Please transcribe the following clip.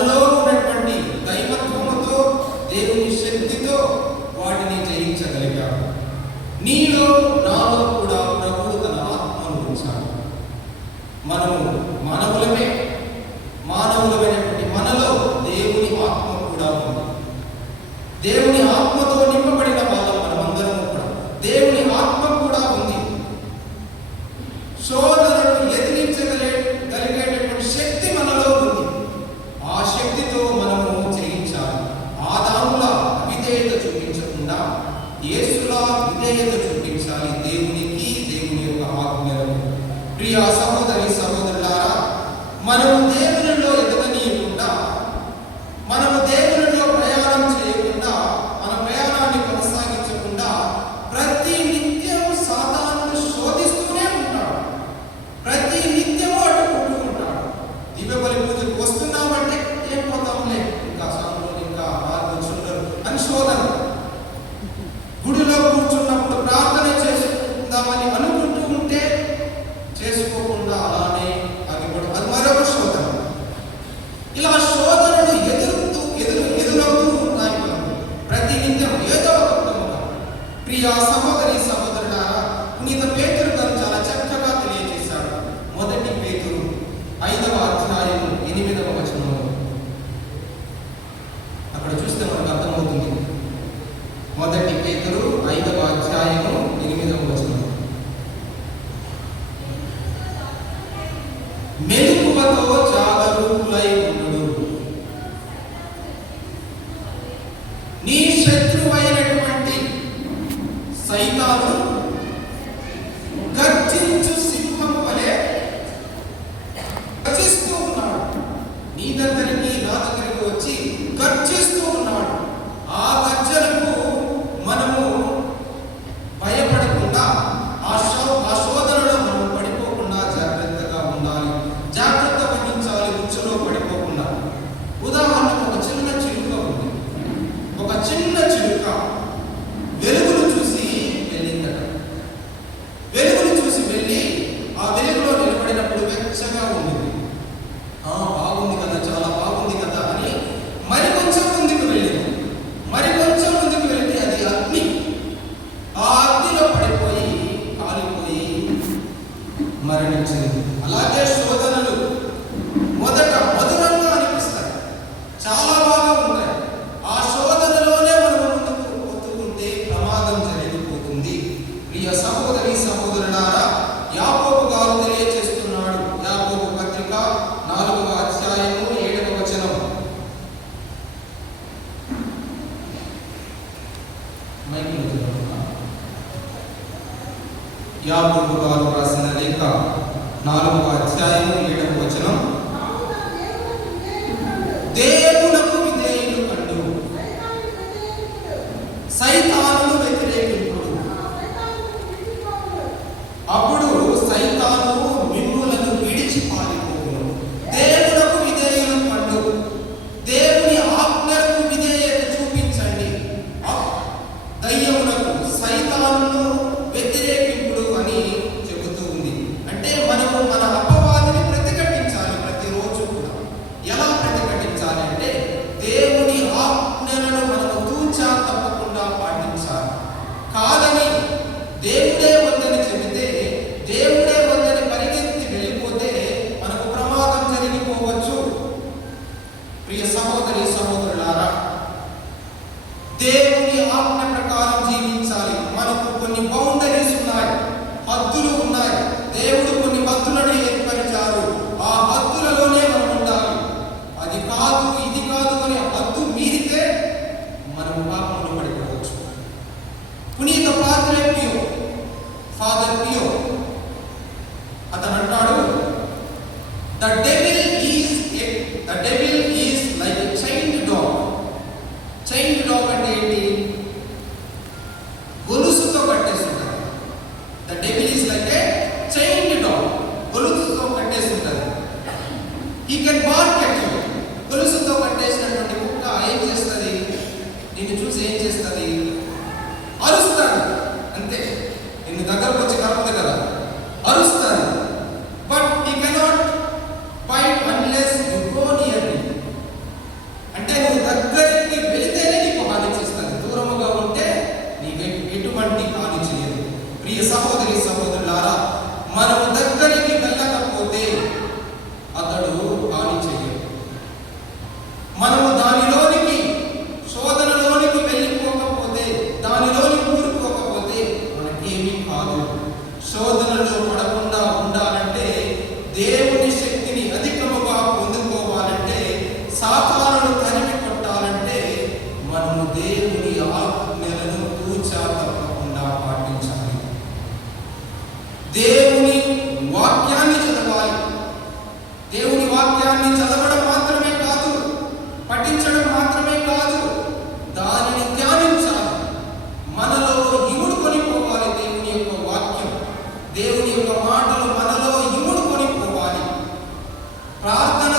మనలో ఉన్నటువంటి దైవత్వముతో, దేవుని శక్తితో వాటిని జయించగలిగాడు. నీలో నాలో కూడా ప్రభువు తన ఆత్మను ఉంచాడు. మనము మానవులమైనటువంటి మనలో దేవుని ఆత్మ కూడా ఉంది. దేవుని ఆత్మతో నింపబడిన వాళ్ళం మనమందరము కూడా. దేవుని ఆత్మ కూడా ఉంది. శోధనను ఎదిరించగలిగేటటువంటి శక్తి మనలో ఉంది. ఆ శక్తితో మనము జయించాలి. ఆదాముల అవిధేయత చూపించకుండా యేసులా విధేయత చూపించాలి దేవునికి, దేవుని యొక్క ఆజ్ఞలను. ప్రియ సహోదరి సహోదరులారా, మనము దేవునిలో ఎదగనీయకుండా, మనము దేవునిలో ప్రయాణం చేయకుండా, మన ప్రయాణాన్ని కొనసాగించకుండా ప్రతి నిత్యం సాతానుడు శోధిస్తూనే ఉంటాడు. ప్రతి నిత్యము అడ్డుకుంటూ ఉంటాడు. దివ్యబలి పూజకు వస్తున్నామంటే ఏం పోతాంలే, ఇంకా సమయంలో ఇంకా 4 నిమిషాలు అని శోధన. గుడిలో కూర్చున్నప్పుడు ప్రార్థన చేసుకుందామని అనుకుంటూ ఉంటే చేసుకోకుండా అలానే ఆగిపోవడం, అది మరొక శోధన. ఇలా శోధనలు ఎదురవుతూ ఉన్నాయి మనకు ప్రతి నిత్యం ఏదో ఒక విధంగా. ప్రియ సహోదరి సహోదరులారా, పునీత పేతురు గారు చాలా చక్కగా తెలియజేశాడు. 1 పేతురు 5వ అధ్యాయం 8వ వచనంలో అక్కడ చూస్తే మనకు అర్థమవుతుంది. 1 పేతురు 5వ అధ్యాయం 8వ వచనం, మెలకువతో జాగరూకులై ఉండు, నీ శత్రువైనటువంటి సైతాను గర్జించు సింహము వలె గర్జిస్తూ ఉన్నాడు. నీ దగ్గరికి నా దగ్గరికి వచ్చి గర్జిస్తూ ఉన్నాడు. ఆ గర్జనకు మనము భయపడకుండా, ఆ శోధనలో మనం పడిపోకుండా జాగ్రత్తగా ఉండాలి. జాగ్రత్త వహించాలి, ఉచ్చులో పడిపోకుండా. ఉదాహరణకు ఒక చిన్న చిలుక ఉంది. ఒక చిన్న చిలుక వెలుగును చూసి వెళ్ళిందట. వెలుగును చూసి వెళ్ళి ఆ వెలుగులో నిలబడినప్పుడు వెచ్చగా ఉంది. బాగుంది కదా, చాలా బాగుంది కదా అని మరికొంచెం ముందుకు వెళ్ళింది. మరికొంచెం ముందుకు వెళ్తే అది అగ్ని. ఆ అగ్నిలో పడిపోయి కాలిపోయి మరణించింది. అలాగే శోధనలు మొదట మధురంగా అనిపిస్తాయి, చాలా బాగా ఉంటాయి. ఆ శోధనలోనే మనం ముందుకు పొత్తుకుంటే ప్రమాదం జరిగిపోతుంది. ప్రియ సహోదరి సహోదరులారా, యాకోబు గారు తెలియజేస్తున్నాడు. యాకోబు పత్రిక 4వ అధ్యాయం 7వ వచనం, యాకోబు గారు రాసిన లేఖ 4వ అధ్యాయం 7వ వచనం, దేవునకు విధేయులు కండు సైతానును వ్యతిరేకింపుడు, అప్పుడు సైతాను మిమ్ములను విడిచి పారిపోవును. దేవునకు విధేయులు కండు, దేవుని ఆజ్ఞలకు విధేయత చూపించండి. దయ్యమునకు, సైతానును వ్యతిరేకింపుడు అని చెబుతూ ఉంది. అంటే మనము మన అపవాదిని ప్రతిఘటించాలి ప్రతిరోజు కూడా. ఎలా ప్రతిఘటించాలి అంటే దేవుని ఆజ్ఞలను మనము తూచా తప్పకుండా పాటించాలి. కాదని దేవుడే వద్దని చెబితే, దేవుడే వద్దని పరిగెత్తి వెళ్ళిపోతే మనకు ప్రమాదం జరిగిపోవచ్చు. ప్రియ సహోదరి సహోదరులారా, దేవుని ఆజ్ఞ ప్రకారం జీవించాలి. మనకు కొన్ని బౌండరీస్ ఉన్నాయి, హద్దులు ఉన్నాయి. దేవుడు కొన్ని హద్దులను ఏర్పరిచారు. ఆ హద్దులలోనే మనం ఉండాలి. అది కాదు ఇది కాదు అని హద్దు మీరితే మనము పాపంలో పడిపోవచ్చు. పునీత ఫాదర్ పియో అతను అంటాడు, the devil is like a chained dog. Chained dog అంటే ఏంటి? గొలుసుతో కట్టేస్తుంటారు. The devil is like a chained dog, గొలుసుతో కట్టేస్తుంటారు. He can bark at you. గొలుసుతో కట్టేసినటువంటి కుక్క ఏం చేస్తుంది? నిన్ను చూసి ఏం చేస్తుంది? అరుస్తాడు, అంతే. నిన్ను దగ్గరకు వచ్చి కలుపుతుంది కదా, అరుస్తాడు. బట్ హీ కెనాట్ బైట్ వాక్యాన్ని చదవడం మాత్రమే కాదు, పఠించడం మాత్రమే కాదు, దానిని ధ్యానించాలి. మనలో ఇముడుకొని పోవాలి. దేవుని యొక్క వాక్యం, దేవుని యొక్క మాటలు మనలో ఇముడుకొని పోవాలి. ప్రార్థన